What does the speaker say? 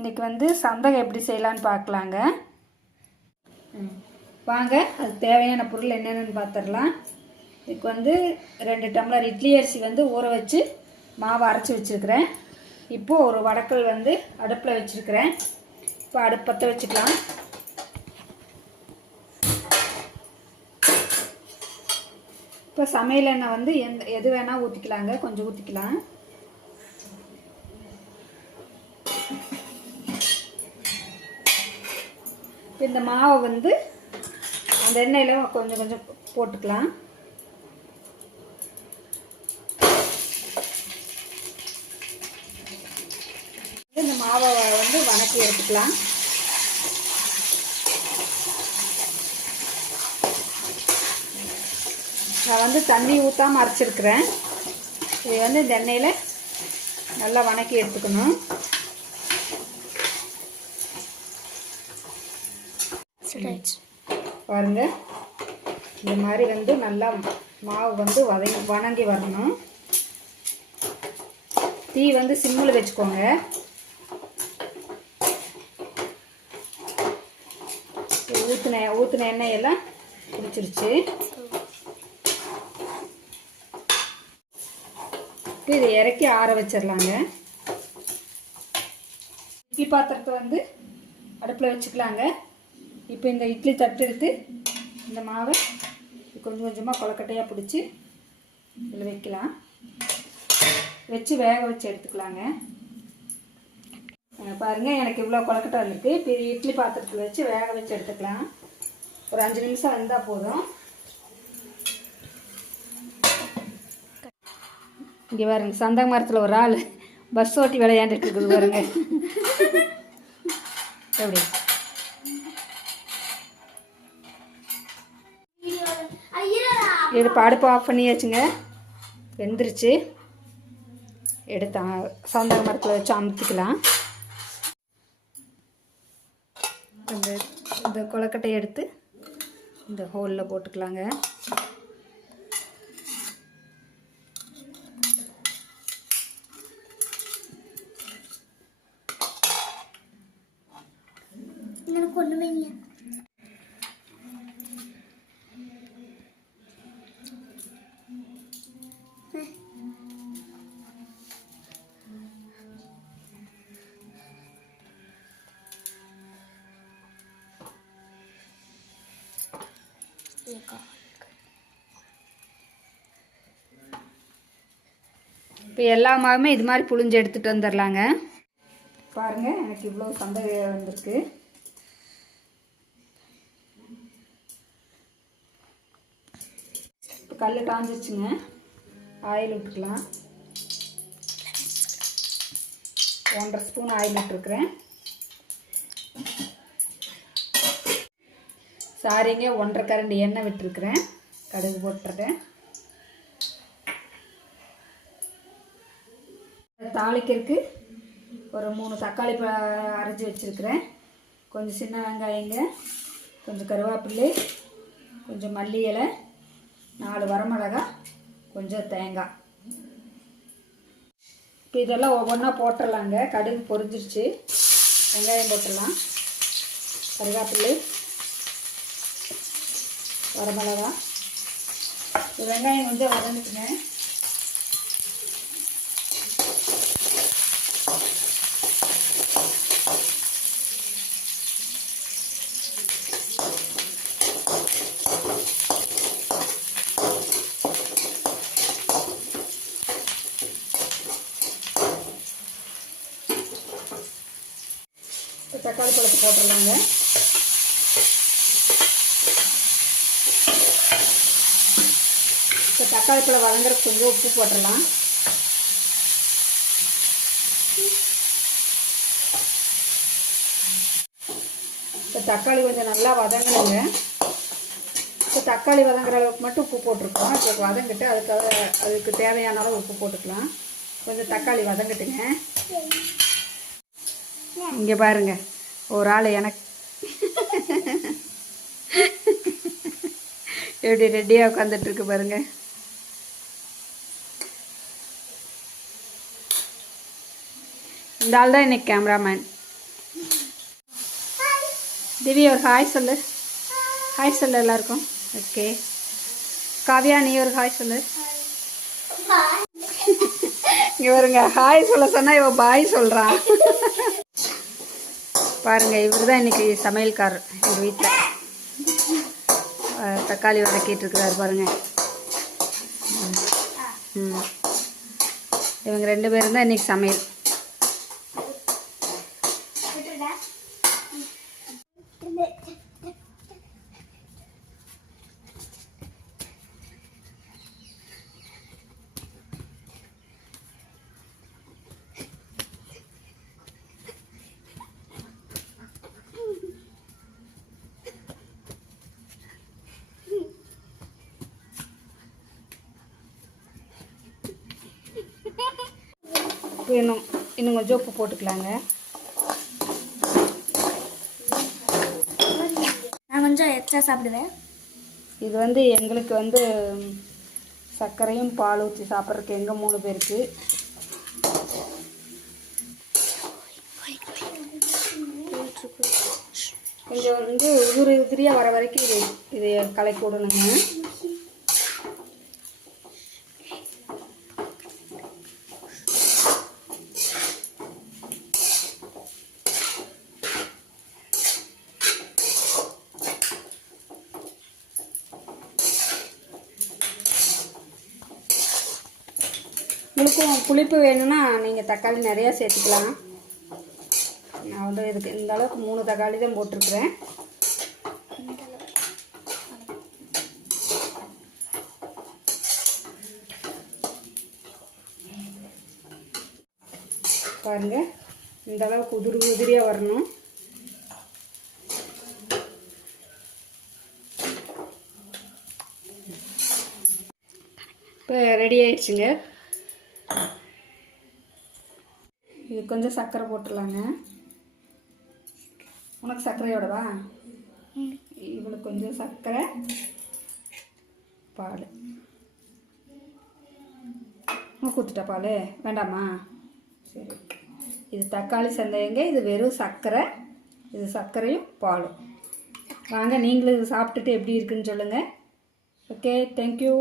இன்றைக்கி வந்து சந்தகம் எப்படி செய்யலான்னு பார்க்கலாங்க. வாங்க, அது தேவையான பொருள் என்னென்னு பார்த்துடலாம். இதுக்கு வந்து 2 டம்ளர் இட்லி அரிசி வந்து ஊற வச்சு மாவு அரைச்சி வச்சுருக்கிறேன். இப்போது ஒரு வடக்கல் வந்து அடுப்பில் வச்சுருக்கிறேன். இப்போ அடுப்பு பற்ற வச்சுக்கலாம். இப்போ சமையல் எண்ணெய் வந்து எது வேணால் ஊற்றிக்கலாங்க, கொஞ்சம் ஊற்றிக்கலாம். இந்த மாவை வந்து அந்த எண்ணெயில் கொஞ்சம் கொஞ்சம் போட்டுக்கலாம். இந்த மாவை வந்து வணக்கி எடுத்துக்கலாம். நான் வந்து தண்ணி ஊற்றாமல் அரைச்சிருக்கிறேன். இது வந்து இந்த எண்ணெயில் நல்லா வணக்கி எடுத்துக்கணும். பாருங்க, இந்த மாதிரி வந்து நல்லா மாவு வந்து வணங்கி வரணும். தீ வந்து சிம்மில் வச்சுக்கோங்க. ஊற்றின எண்ணெயெல்லாம் பிடிச்சிருச்சு. இதை இறக்கி ஆற வச்சிடலாங்க. இட்லி பாத்திரத்தை வந்து அடுப்பில் வச்சுக்கலாங்க. இப்போ இந்த இட்லி தட்டு எடுத்து இந்த மாவை கொஞ்சம் கொஞ்சமாக கொலக்கட்டையாக பிடிச்சி இதில் வைக்கலாம். வச்சு வேக வச்சு எடுத்துக்கலாங்க. பாருங்கள், எனக்கு இவ்வளோ கொலக்கட்டை வந்துருக்கு. இப்போ இட்லி பாத்திரத்தில் வச்சு வேக வச்சு எடுத்துக்கலாம். ஒரு 5 நிமிஷம் வந்தால் போதும். இங்கே பாருங்க, சந்தக மரத்தில் ஒரு ஆள் பஸ் ஓட்டி விளையாண்டுட்டு இருக்குது பாருங்க. எப்படி இது அடுப்பு ஆஃப் பண்ணியாச்சுங்க. வெந்துருச்சு. எடுத்து சந்தக மரத்தில் வச்சு அமுத்திக்கலாம். இந்த கொலக்கட்டையை எடுத்து இந்த ஹோலில் போட்டுக்கலாங்க. எனக்கு ஒன்றுமே இல்லை. இப்போ எல்லா மாவுமே இது மாதிரி புழிஞ்சு எடுத்துகிட்டு வந்துடலாங்க. பாருங்கள், எனக்கு இவ்வளோ சந்தகம் வந்திருக்கு. இப்போ கல் காஞ்சிச்சுங்க. ஆயில் விட்டுக்கலாம். 1.5 ஸ்பூன் ஆயில் விட்டுருக்குறேன். சாரிங்க, 1.5 கரண்டி எண்ணெய் விட்டுருக்குறேன். கடுகு போட்டுருக்கேன். தாளிக்கிறதுக்கு ஒரு 3 தக்காளி அரைச்சி வச்சுருக்கிறேன். கொஞ்சம் சின்ன வெங்காயங்க, கொஞ்சம் கருவேப்பிலை, கொஞ்சம் மல்லி இலை, 4 வரமிளகா, கொஞ்சம் தேங்காய். இப்போ இதெல்லாம் ஒவ்வொன்றா போட்டுடலாங்க. கடுகு பொரிஞ்சிருச்சு. வெங்காயம் போட்டுடலாம். கருவேப்பிலை, வரமிளகா. வெங்காயம் கொஞ்சம் வதங்கிட்டுங்க. தக்காளி பழத்தை போட்டுடலாங்க. இப்போ தக்காளி பழம் வதங்குறதுக்கு கொஞ்சம் உப்பு போட்டுடலாம். இப்போ தக்காளி கொஞ்சம் நல்லா வதங்கணுங்க. இப்போ தக்காளி வதங்குற அளவுக்கு மட்டும் உப்பு போட்டிருக்கோம். இப்போ வதங்கிட்டு அதுக்கு தேவையான அளவு உப்பு போட்டுக்கலாம். கொஞ்சம் தக்காளி வதங்கட்டுங்க. இங்கே பாருங்க, ஒரு ஆள் எனக்கு எப்படி ரெடியாக உட்காந்துட்ருக்கு பாருங்க. இந்த ஆள் தான் இன்னைக்கு கேமராமேன். திவி ஒரு ஹாய் சொல்லு. ஹாய் சொல்லு எல்லாருக்கும். ஓகே காவியா நீ ஒரு ஹாய் சொல்லு. இங்கே வருங்க ஹாய் சொல்ல சொன்னால் இவன் பாய் சொல்கிறான். பாருங்கள் இவர் தான் இன்றைக்கி சமையல்காரர் எங்கள் வீட்டில். தக்காளி வதக்கிட்டு இருக்கிறாரு பாருங்கள். இவங்க 2 பேரும் தான் இன்றைக்கி சமையல். இன்னும் கொஞ்சம் உப்பு போட்டுக்கலாங்க. நான் கொஞ்சம் எக்ஸ்ட்ரா சாப்பிடுவேன். இது வந்து எங்களுக்கு வந்து சர்க்கரையும் பால் ஊற்றி சாப்பிட்றதுக்கு எங்கள் 3 பேருக்கு. கொஞ்சம் வந்து உதிரியாக வர வரைக்கும் இது கலக்கி விடணுங்க. உங்களுக்கும் புளிப்பு வேணும்னா நீங்கள் தக்காளி நிறையா சேர்த்துக்கலாம். நான் வந்து இதுக்கு இந்த அளவுக்கு 3 தக்காளி தான் போட்டிருக்கிறேன். பாருங்கள் இந்த அளவுக்கு உதிரியாக வரணும். இப்போ ரெடி ஆயிடுச்சுங்க. இது கொஞ்சம் சர்க்கரை போட்டுடலாங்க. உனக்கு சர்க்கரையோடவா? இவளுக்கு கொஞ்சம் சர்க்கரை பால். உனக்கு ஊற்றுட்டா பால் வேண்டாமா? சரி. இது தக்காளி சந்தைங்க. இது வெறும் சர்க்கரை. இது சர்க்கரையும் பாலும். வாங்க நீங்களும் இது சாப்பிட்டுட்டு எப்படி இருக்குன்னு சொல்லுங்கள். Okay thank you.